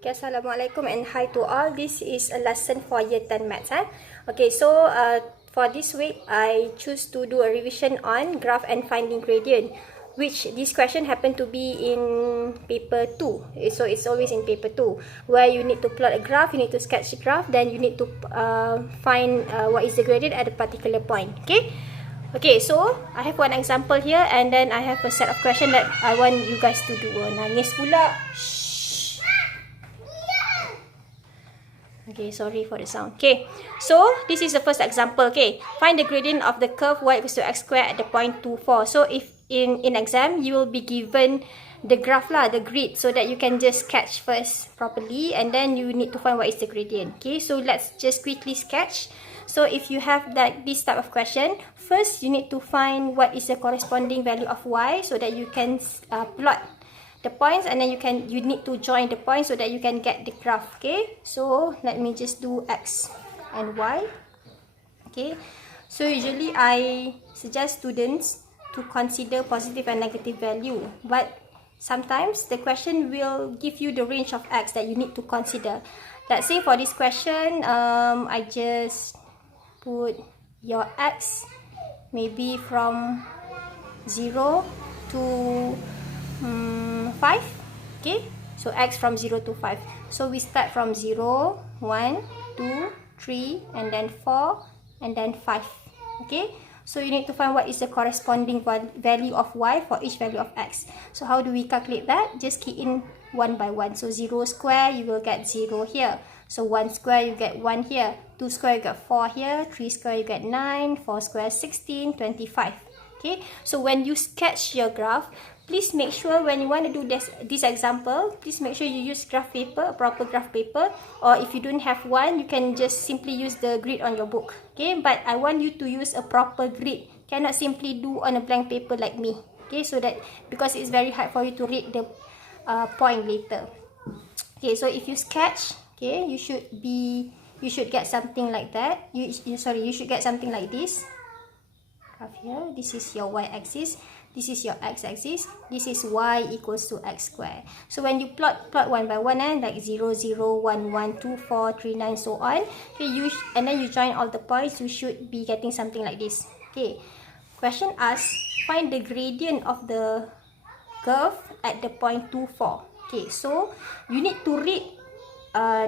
Okay, Assalamualaikum and hi to all. This is a lesson for year 10 maths. Okay, so for this week, I choose to do a revision on graph and finding gradient, which this question happened to be in paper 2. So it's always in paper 2, where you need to plot a graph, you need to sketch a graph, then you need to find what is the gradient at a particular point. Okay, so I have one example here and then I have a set of questions that I want you guys to do. Nangis pula. Okay, sorry for the sound. Okay, so this is the first example. Okay, find the gradient of the curve y equals to x squared at the point 2, 4. So if in exam, you will be given the graph lah, the grid, so that you can just sketch first properly and then you need to find what is the gradient. Okay, so let's just quickly sketch. So if you have this type of question, first you need to find what is the corresponding value of y so that you can plot the points, and then you need to join the points so that you can get the graph. Okay, so let me just do x and y. Okay, so usually I suggest students to consider positive and negative value, but sometimes the question will give you the range of x that you need to consider. Let's say for this question, I just put your x maybe from 0 to 5. Okay, so x from 0 to 5. So we start from 0, 1, 2, 3, and then 4, and then 5. Okay, so you need to find what is the corresponding value of y for each value of x. So how do we calculate that? Just key in 1 by 1. So 0 square, you will get 0 here. So 1 square, you get 1 here. 2 square, you get 4 here. 3 square, you get 9. 4 square, 16. 25. Okay, so when you sketch your graph, please make sure when you want to do this example, please make sure you use graph paper, a proper graph paper, or if you don't have one, you can just simply use the grid on your book. Okay, but I want you to use a proper grid. Cannot simply do on a blank paper like me. Okay, so that because it's very hard for you to read the point later. Okay, so if you sketch, okay, you should get something like that. You should get something like this. Graph here. This is your y-axis. This is your x-axis. This is y equals to x squared. So when you plot 1 by 1, like 0, 0, 1, 1, 2, 4, 3, 9, so on. Okay, and then you join all the points, you should be getting something like this. Okay, question asks, find the gradient of the curve at the point 2, 4. Okay, so you need to read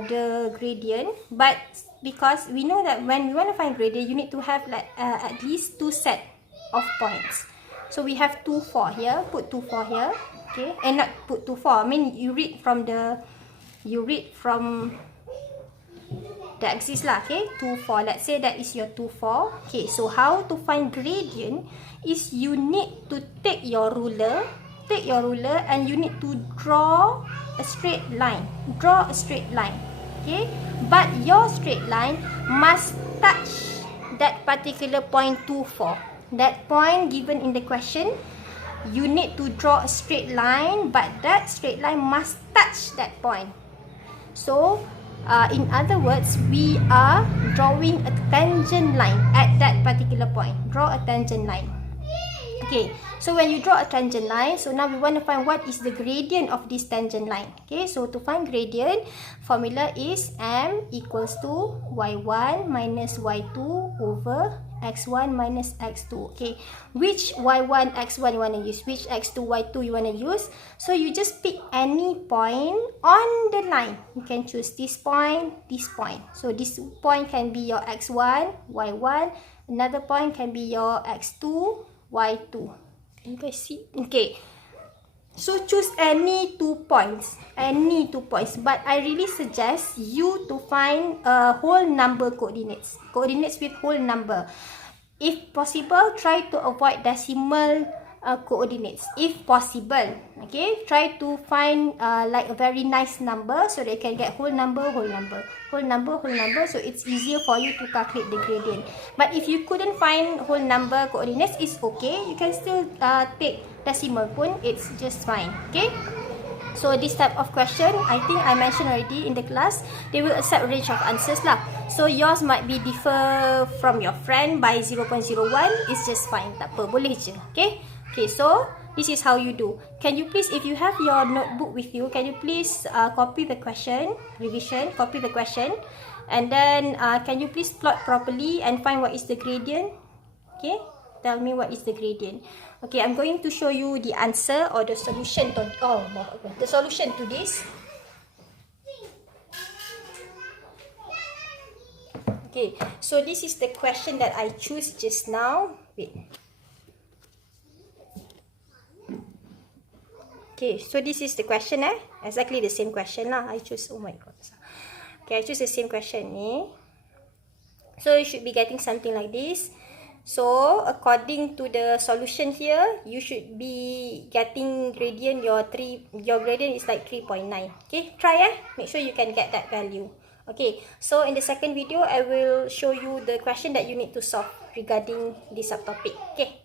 the gradient, but because we know that when we want to find gradient, you need to have like at least 2 set of points. So we have 2, 4 here. Put 2, 4 here. Okay, and not put 2, 4. I mean you read from the axis lah. Okay, 2, 4. Let's say that is your 2, 4. Okay, so how to find gradient is you need to take your ruler, and you need to draw a straight line. Draw a straight line. Okay, but your straight line must touch that particular point 2, 4. That point given in the question, you need to draw a straight line, but that straight line must touch that point. So, in other words, we are drawing a tangent line at that particular point. Draw a tangent line. Okay, so when you draw a tangent line, so now we want to find what is the gradient of this tangent line. Okay, so to find gradient, formula is m equals to y1 minus y2 over x1 minus x2. Okay, which y1, x1 you want to use, which x2, y2 you want to use. So you just pick any point on the line. You can choose this point, this point. So this point can be your x1, y1. Another point can be your x2, y2. Can you guys see? Okay, so choose any 2 points, but I really suggest you to find whole number coordinates with whole number. If possible, try to avoid decimal coordinates if possible. Okay, try to find like a very nice number so that you can get whole number, so it's easier for you to calculate the gradient. But if you couldn't find whole number coordinates, it's okay, you can still take decimal pun, it's just fine. Okay, so this type of question, I think I mentioned already in the class, they will accept range of answers lah. So yours might be differ from your friend by 0.01, it's just fine, tak apa, boleh je. Okay, so this is how you do. Can you please, if you have your notebook with you, can you please copy the question, revision, copy the question, and then can you please plot properly and find what is the gradient? Okay, tell me what is the gradient. Okay, I'm going to show you the answer or the solution to the solution to this. Okay, so this is the question that I choose just now. Wait. Okay, so this is the question exactly the same question lah. I choose, oh my god. Okay, I choose the same question ni. So you should be getting something like this. So according to the solution here, you should be getting gradient, your gradient is like 3.9. Okay, try make sure you can get that value. Okay, so in the second video, I will show you the question that you need to solve regarding this subtopic. Okay.